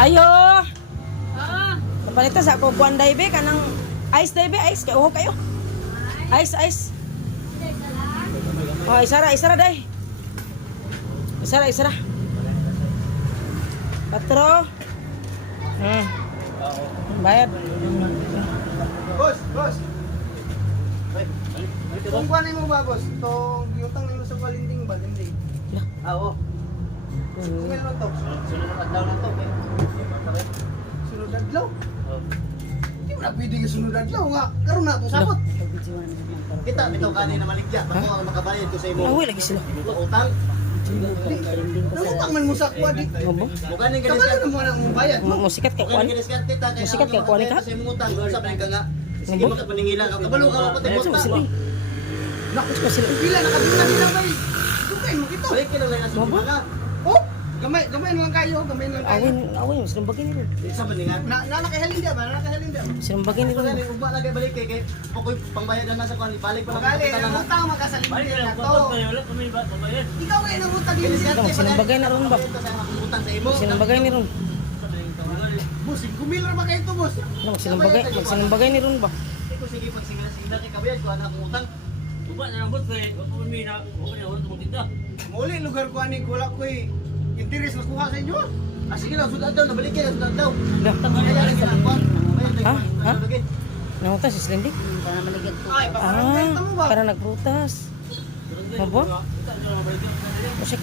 Ayo. Ah, Kapalita sa ako buwan daybe kanang ice daybe ice kay uho kayo. Ice ice. Oh, isara day. Isara. Patro. Bayad. Boss. Kung kuhanin mo ba, boss? Itong giutang nilo sa balinding ba? Hindi. Oo. Kung meron to? Sunod na adlaw na to. Okay. Sunod adlaw? Oh. Hindi mo na pwede yung sunod adlaw nga. Karoon na itong sabot. Kita bitaw kani na maligya. Bako ang makabayad ko sa imo. Awi lagi sila. Utang. Nangutang man mo sa kuha di. Ngobo. Mugani ka Kabalo na mo na mong bayad. Musikat kay kuan. Musikat kay kuan ka. Sa imong utang, sa ka nga. Sige Ngobo. makapaningilan ka. Kabalo ka patay Ayun utang. sila. Naku, pila nakabila nila ba eh. Dugay mo ito. Balik ka lang sa mga. Oh, gamay lang kayo. Awin, sinumbagin ni ron. Sa baningan. Nakahalin dia ba? Sinumbagin ni ron. Kani ugma lagi balik kay pokoy pangbayad na sa kuan. Balik pa lang Magali, kita ang na. utang makasalin din na to. Wala kami ba babayad. Ikaw ay nangutang din siya. Sinumbagay na ron ba? Utang sa imo. Sinumbagay ni ron. Boss, 5 mil ra ba kayo to, boss? Sinumbagay ni ron ba? Sige pag singila kay kabayad ko anak kong utang. Uba na lang bot kay wa ko mi na o na wala tong tinda. Muli lugar ko ani wala ko interes na kuha sa inyo. Ah sige lang sudad daw nabalik ka sudad daw. Dah. Bayad ka lang kuan. Ha? Nangutas si Slendy? Ay, paparang mo ba? Para nagprutas. Mabo? O siya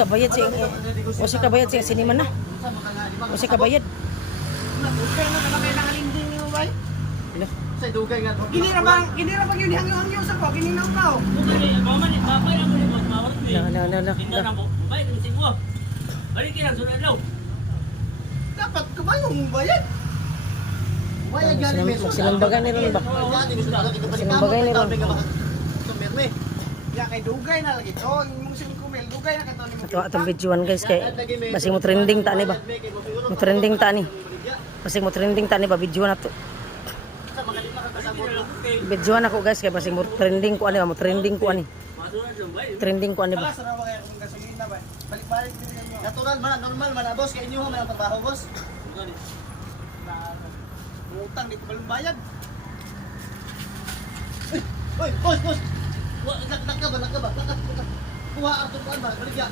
kabayad siya siniman na. O siya kabayad. Dugay na naman kayo nakalinding niyo ba? Lah. Sa dugay nga. Kini ra bang yun hangyo sa ko kini nang tao. Mama ni babay na mo ni mawar ni. La. Tinda na mo. Bay ni si mo. Balik ka lang sunod daw. Dapat kabayo mong bayad. Bayad gani meso. Sinumbagay ni ron ba? Sinumbagay ni ron. Sumirme. Ya kay dugay na lagi to. Imong 5 mil dugay na kato nimo. Ito atong videoan guys kay basig mo trending ta ni ba? Mo trending ta ni. Basig mo trending ta ni ba videoan na to. Videoan ako guys kay basig mo trending ko ani ba? Mo trending ko ani. Masunod lang bay. Trending ko ani ba? Sara ba kayo kung gasolina ba? Balik-balik din ninyo. Natural man, normal man boss kay inyo man ang trabaho boss. Utang di ko balong bayad. Oy, boss. Wa nakaba. Kuha ato kuan ba? Balik ya.